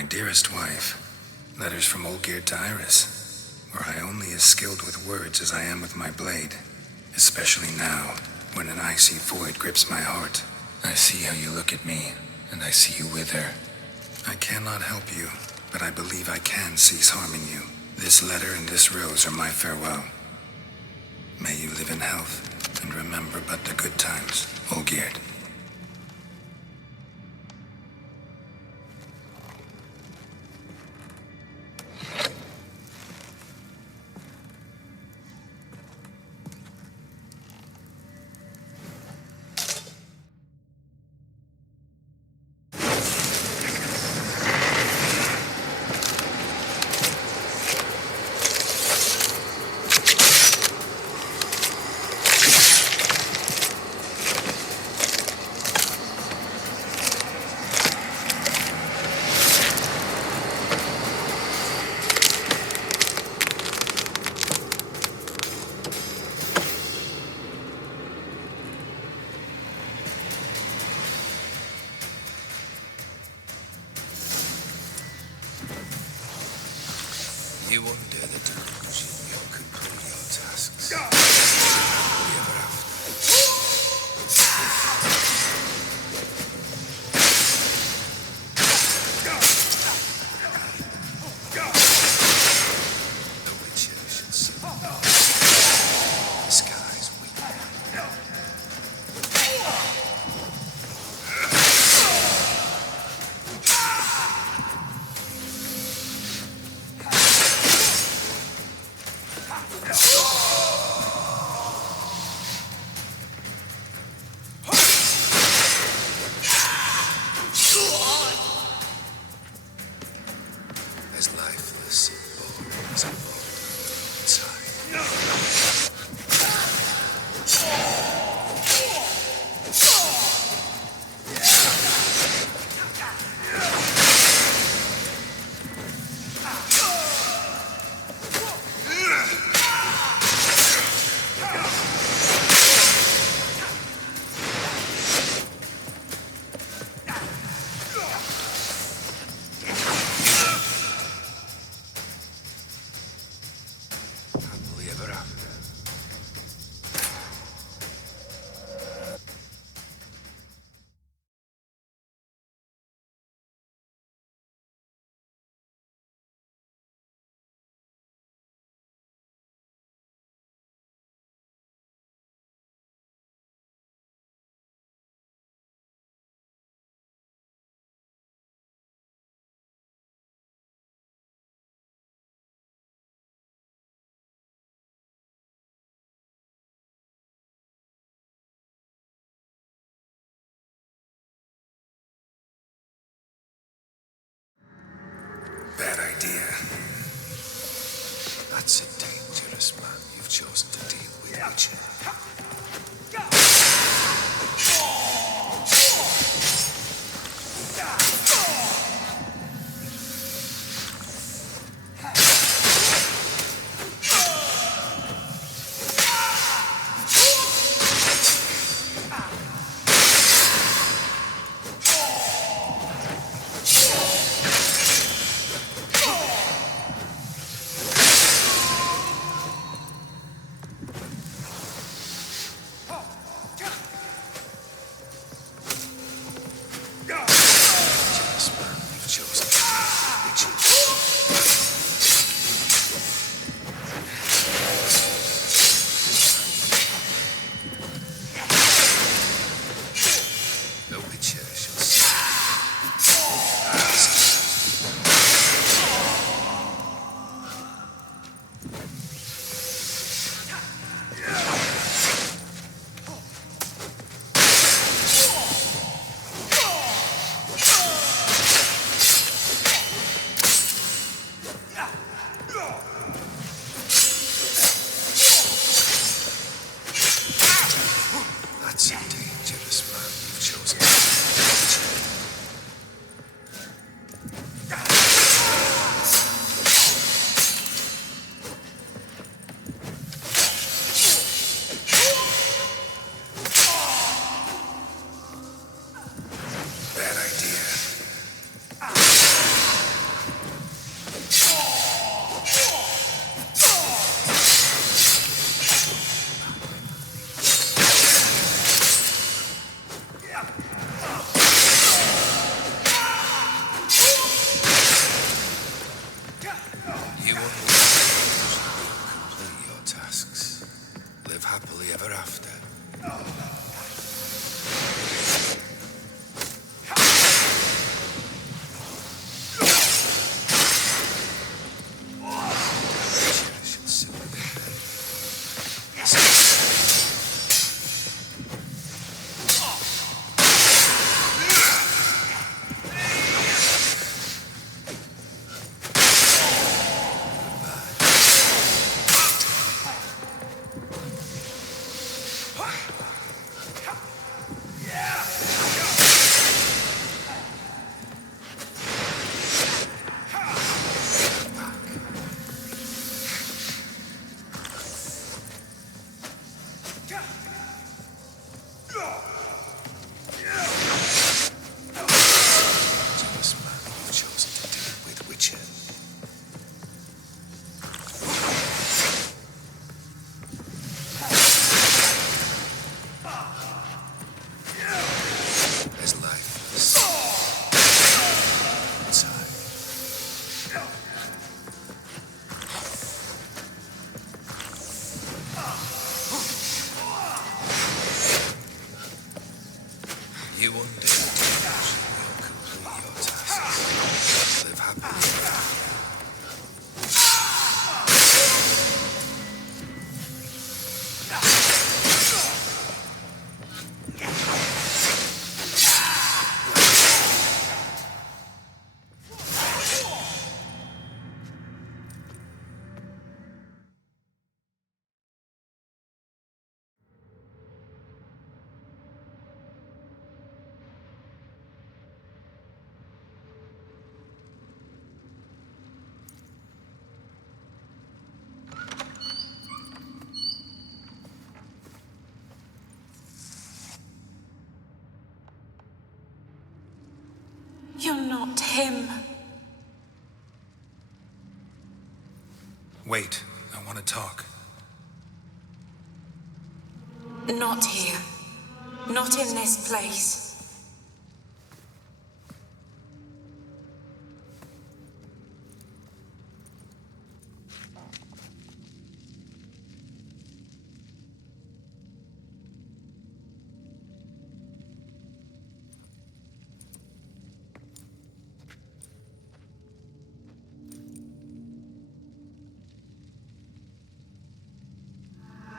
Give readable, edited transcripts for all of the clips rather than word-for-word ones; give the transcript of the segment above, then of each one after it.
My dearest wife, letters from Olgierd to Iris, where I only as skilled with words as I am with my blade, especially now, when an icy void grips my heart. I see how you look at me, and I see you wither. I cannot help you, but I believe I can cease harming you. This letter and this rose are my farewell. May you live in health, and remember but the good times, Olgierd. You wonder the delusion you'll complete your tasks. We ever after. The witcher should see. The skies weep. As lifeless bones evolve inside. Happily ever after. Bad idea. That's a dangerous man you've chosen to deal with, Witcher. Dangerous man you've chosen to deal with, Witcher. The Witcher shall see. That's a dangerous man you've chosen to deal with, Witcher. Bad idea. Jealous man who's chosen to deal with Witcher. His life is inside. You one day will complete your tasks. Live happily. You're not him. Wait, I want to talk. Not here. Not in this place.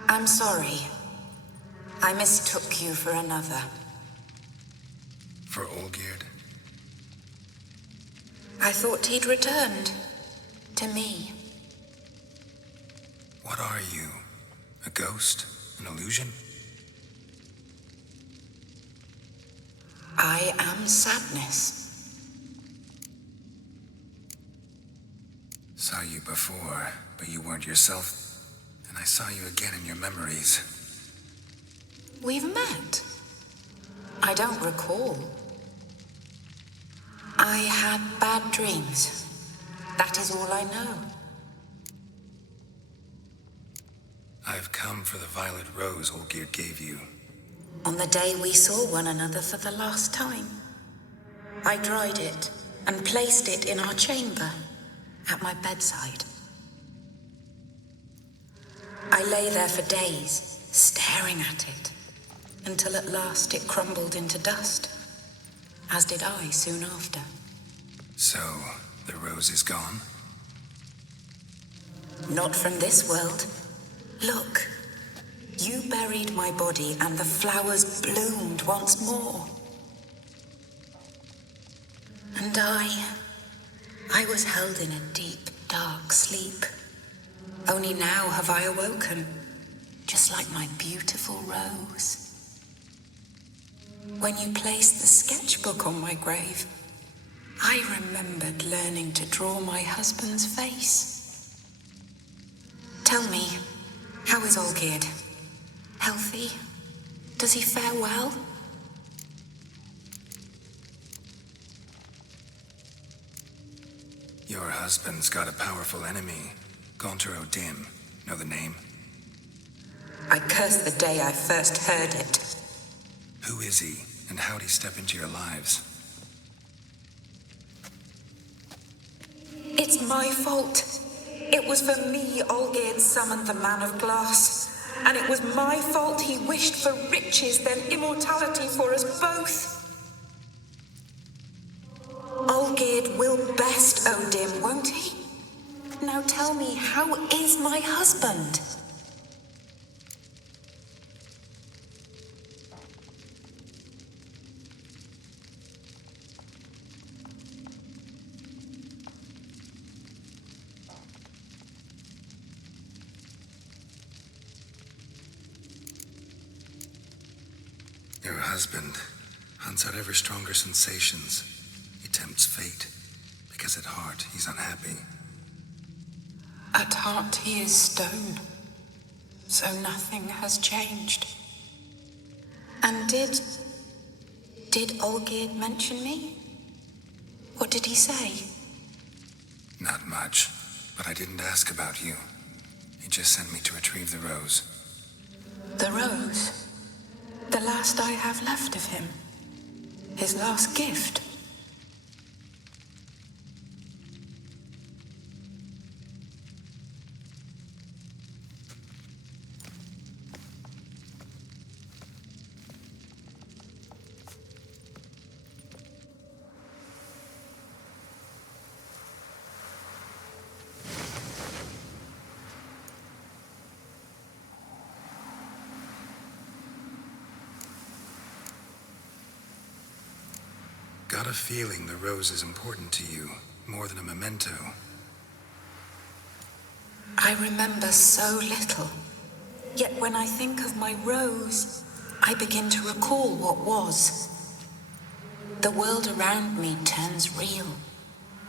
I'm sorry. I mistook you for another. For Olgierd? I thought he'd returned. To me. What are you? A ghost? An illusion? I am sadness. Saw you before, but you weren't yourself. And I saw you again in your memories. We've met. I don't recall. I had bad dreams. That is all I know. I've come for the violet rose Olgierd gave you. On the day we saw one another for the last time, I dried it and placed it in our chamber at my bedside. I lay there for days, staring at it, until at last it crumbled into dust, as did I soon after. So, the rose is gone? Not from this world. Look, you buried my body and the flowers bloomed once more. And I was held in a deep, dark sleep. Only now have I awoken, just like my beautiful rose. When you placed the sketchbook on my grave, I remembered learning to draw my husband's face. Tell me, how is Olgierd? Healthy? Does he fare well? Your husband's got a powerful enemy. Gaunter O'Dim. Know the name? I curse the day I first heard it. Who is he, and how'd he step into your lives? It's my fault. It was for me Olgierd summoned the Man of Glass. And it was my fault he wished for riches then immortality for us both. Olgierd will best O'Dim, won't he? Now tell me, how is my husband? Your husband hunts out ever stronger sensations. He tempts fate, because at heart he's unhappy. At heart he is stone, so nothing has changed. And did Olgierd mention me? What did he say? Not much, but I didn't ask about you. He just sent me to retrieve the rose. The rose? The last I have left of him? His last gift? Got a feeling the rose is important to you, more than a memento. I remember so little. Yet when I think of my rose, I begin to recall what was. The world around me turns real,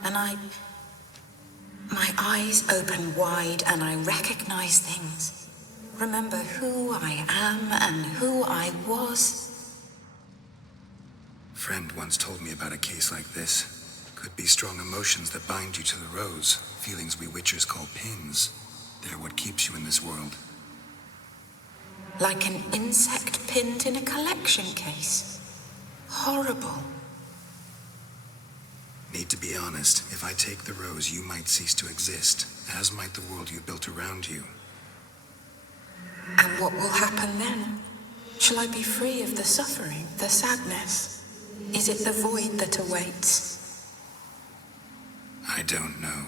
and my eyes open wide and I recognize things. Remember who I am and who I was. Friend once told me about a case like this. Could be strong emotions that bind you to the rose, feelings we witchers call pins. They're what keeps you in this world. Like an insect pinned in a collection case. Horrible. Need to be honest, if I take the rose, you might cease to exist, as might the world you built around you. And what will happen then? Shall I be free of the suffering, the sadness? Is it the void that awaits? I don't know.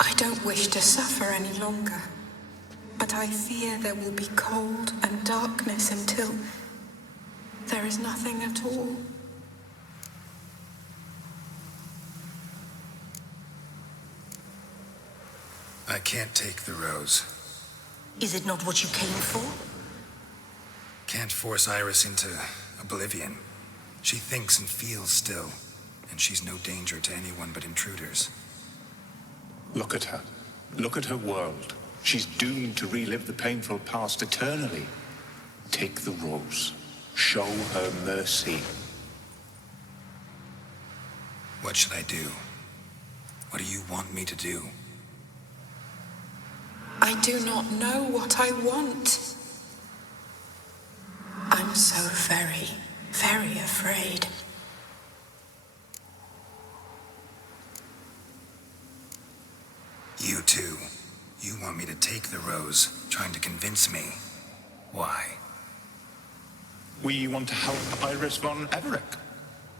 I don't wish to suffer any longer, but I fear there will be cold and darkness until there is nothing at all. I can't take the rose. Is it not what you came for? Can't force Iris into oblivion. She thinks and feels still, and she's no danger to anyone but intruders. Look at her. Look at her world. She's doomed to relive the painful past eternally. Take the rose. Show her mercy. What should I do? What do you want me to do? I do not know what I want. I'm so very, very afraid. You too. You want me to take the rose, trying to convince me. Why? We want to help Iris von Everick.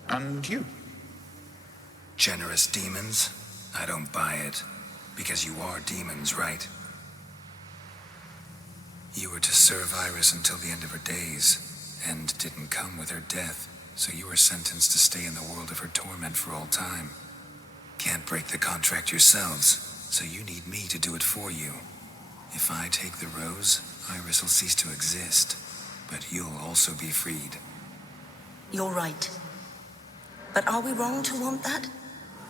And you. Generous demons? I don't buy it. Because you are demons, right? You were to serve Iris until the end of her days. End didn't come with her death, so you were sentenced to stay in the world of her torment for all time. Can't break the contract yourselves, so you need me to do it for you. If I take the rose, Iris will cease to exist, but you'll also be freed. You're right. But are we wrong to want that?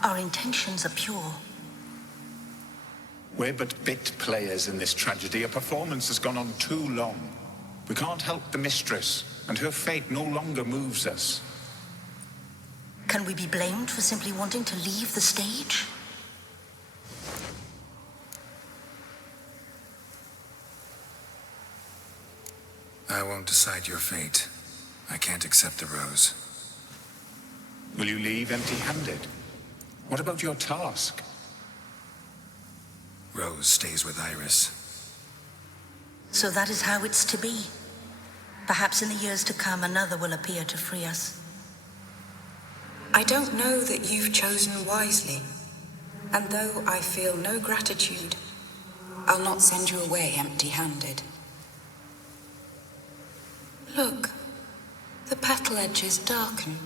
Our intentions are pure. We're but bit players in this tragedy. A performance has gone on too long. We can't help the mistress, and her fate no longer moves us. Can we be blamed for simply wanting to leave the stage? I won't decide your fate. I can't accept the rose. Will you leave empty-handed? What about your task? Rose stays with Iris. So that is how it's to be. Perhaps in the years to come, another will appear to free us. I don't know that you've chosen wisely, and though I feel no gratitude, I'll not send you away empty-handed. Look, the petal edges darken.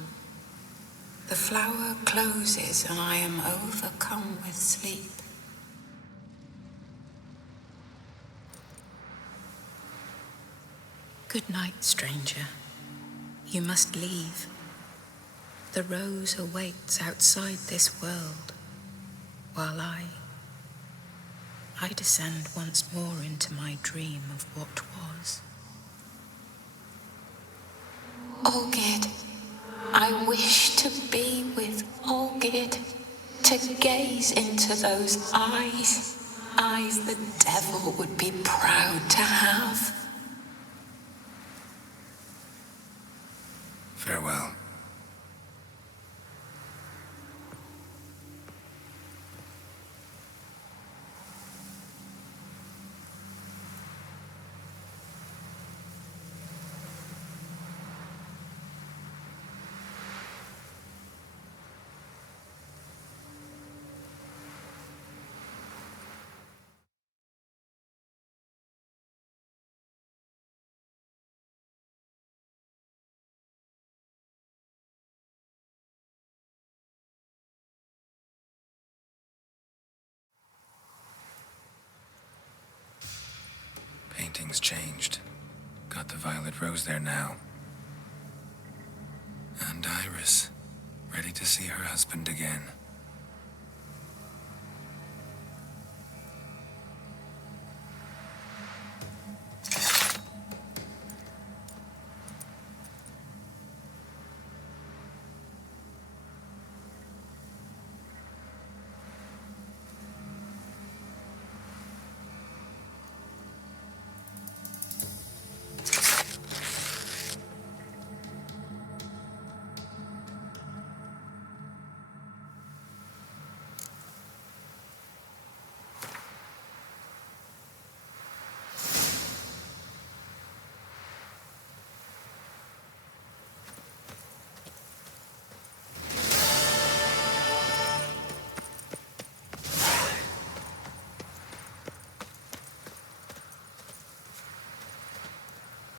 The flower closes and I am overcome with sleep. Good night, stranger. You must leave. The rose awaits outside this world, while I I descend once more into my dream of what was. Olgid, I wish to be with Olgid, to gaze into those eyes, eyes the devil would be proud to have. Farewell. Painting's changed. Got the violet rose there now. And Iris, ready to see her husband again.